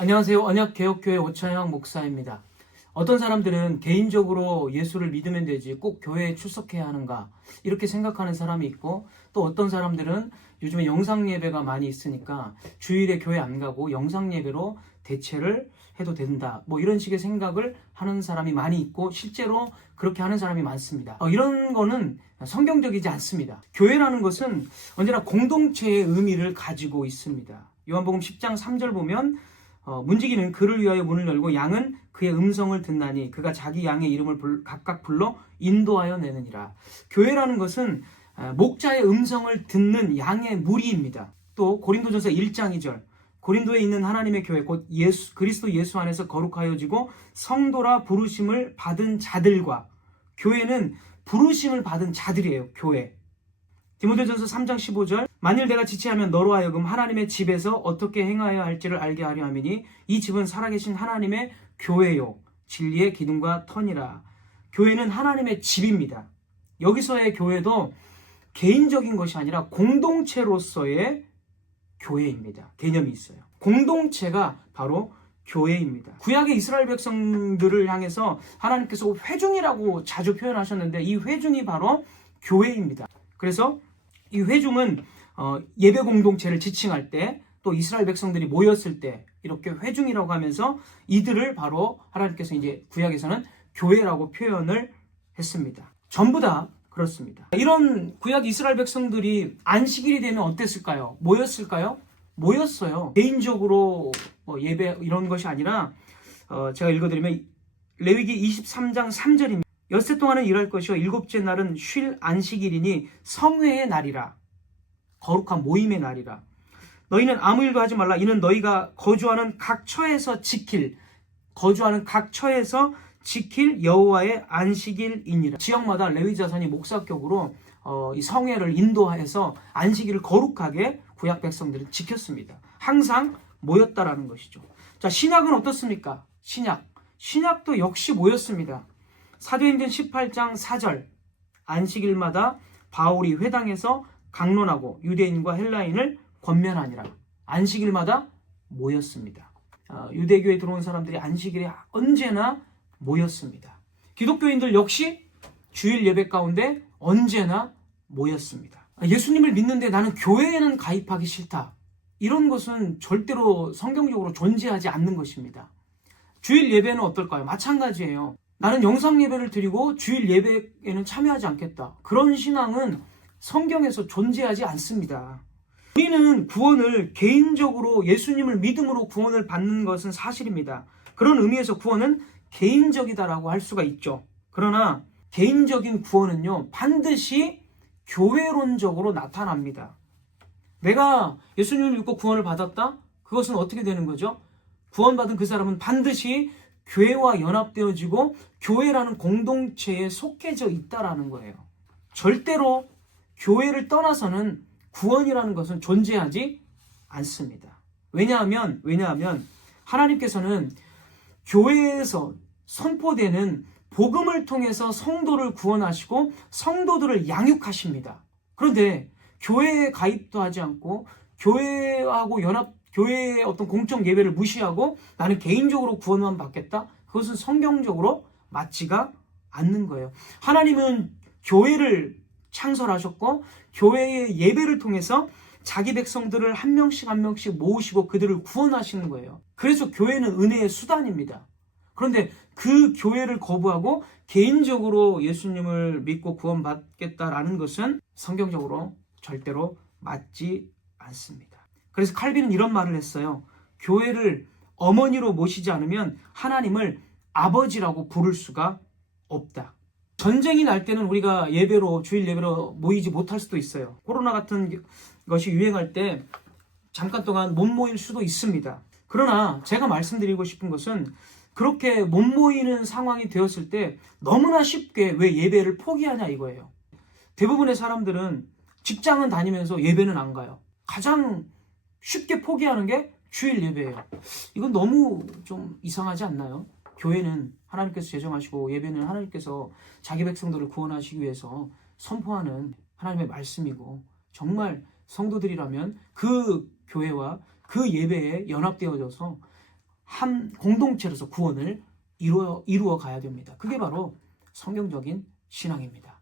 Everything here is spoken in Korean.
안녕하세요. 언약개혁교회 오차영 목사입니다. 어떤 사람들은 개인적으로 예수를 믿으면 되지 꼭 교회에 출석해야 하는가 이렇게 생각하는 사람이 있고, 또 어떤 사람들은 요즘에 영상예배가 많이 있으니까 주일에 교회 안 가고 영상예배로 대체를 해도 된다, 이런 식의 생각을 하는 사람이 많이 있고, 실제로 그렇게 하는 사람이 많습니다. 이런 거는 성경적이지 않습니다. 교회라는 것은 언제나 공동체의 의미를 가지고 있습니다. 요한복음 10장 3절 보면 문지기는 그를 위하여 문을 열고 양은 그의 음성을 듣나니 그가 자기 양의 이름을 각각 불러 인도하여 내느니라. 교회라는 것은 목자의 음성을 듣는 양의 무리입니다. 또 고린도전서 1장 2절, 고린도에 있는 하나님의 교회 곧 그리스도 예수 안에서 거룩하여지고 성도라 부르심을 받은 자들과, 교회는 부르심을 받은 자들이에요. 교회. 디모데전서 3장 15절, 만일 내가 지체하면 너로 하여금 하나님의 집에서 어떻게 행하여야 할지를 알게 하려 함이니 이 집은 살아계신 하나님의 교회요 진리의 기둥과 터니라. 교회는 하나님의 집입니다. 여기서의 교회도 개인적인 것이 아니라 공동체로서의 교회입니다. 개념이 있어요. 공동체가 바로 교회입니다. 구약의 이스라엘 백성들을 향해서 하나님께서 회중이라고 자주 표현하셨는데, 이 회중이 바로 교회입니다. 그래서 이 회중은 예배 공동체를 지칭할 때, 또 이스라엘 백성들이 모였을 때 이렇게 회중이라고 하면서 이들을 바로 하나님께서 이제 구약에서는 교회라고 표현을 했습니다. 전부 다 그렇습니다. 이런 구약 이스라엘 백성들이 안식일이 되면 어땠을까요? 모였을까요? 모였어요. 개인적으로 예배 이런 것이 아니라 제가 읽어드리면 레위기 23장 3절입니다. 엿새 동안은 일할 것이요 일곱째 날은 쉴 안식일이니 성회의 날이라. 거룩한 모임의 날이라. 너희는 아무 일도 하지 말라. 이는 너희가 거주하는 각 처에서 지킬 여호와의 안식일이니라. 지역마다 레위 자손이 목사격으로 이 성회를 인도해서 안식일을 거룩하게 구약 백성들은 지켰습니다. 항상 모였다라는 것이죠. 자, 신약은 어떻습니까? 신약도 역시 모였습니다. 사도행전 18장 4절, 안식일마다 바울이 회당에서 강론하고 유대인과 헬라인을 권면하니라. 안식일마다 모였습니다. 유대교에 들어온 사람들이 안식일에 언제나 모였습니다. 기독교인들 역시 주일 예배 가운데 언제나 모였습니다. 예수님을 믿는데 나는 교회에는 가입하기 싫다, 이런 것은 절대로 성경적으로 존재하지 않는 것입니다. 주일 예배는 어떨까요? 마찬가지예요. 나는 영상 예배를 드리고 주일 예배에는 참여하지 않겠다, 그런 신앙은 성경에서 존재하지 않습니다. 우리는 구원을 개인적으로 예수님을 믿음으로 구원을 받는 것은 사실입니다. 그런 의미에서 구원은 개인적이다라고 할 수가 있죠. 그러나 개인적인 구원은요, 반드시 교회론적으로 나타납니다. 내가 예수님을 믿고 구원을 받았다? 그것은 어떻게 되는 거죠? 구원받은 그 사람은 반드시 교회와 연합되어지고 교회라는 공동체에 속해져 있다라는 거예요. 절대로 교회를 떠나서는 구원이라는 것은 존재하지 않습니다. 왜냐하면 하나님께서는 교회에서 선포되는 복음을 통해서 성도를 구원하시고 성도들을 양육하십니다. 그런데 교회에 가입도 하지 않고 교회하고 교회의 어떤 공적 예배를 무시하고 나는 개인적으로 구원만 받겠다? 그것은 성경적으로 맞지가 않는 거예요. 하나님은 교회를 창설하셨고 교회의 예배를 통해서 자기 백성들을 한 명씩 모으시고 그들을 구원하시는 거예요. 그래서 교회는 은혜의 수단입니다. 그런데 그 교회를 거부하고 개인적으로 예수님을 믿고 구원받겠다라는 것은 성경적으로 절대로 맞지 않습니다. 그래서 칼빈은 이런 말을 했어요. 교회를 어머니로 모시지 않으면 하나님을 아버지라고 부를 수가 없다. 전쟁이 날 때는 우리가 주일 예배로 모이지 못할 수도 있어요. 코로나 같은 것이 유행할 때 잠깐 동안 못 모일 수도 있습니다. 그러나 제가 말씀드리고 싶은 것은, 그렇게 못 모이는 상황이 되었을 때 너무나 쉽게 왜 예배를 포기하냐 이거예요. 대부분의 사람들은 직장은 다니면서 예배는 안 가요. 가장 쉽게 포기하는 게 주일 예배예요. 이건 너무 좀 이상하지 않나요? 교회는 하나님께서 제정하시고 예배는 하나님께서 자기 백성들을 구원하시기 위해서 선포하는 하나님의 말씀이고, 정말 성도들이라면 그 교회와 그 예배에 연합되어져서 한 공동체로서 구원을 이루어 가야 됩니다. 그게 바로 성경적인 신앙입니다.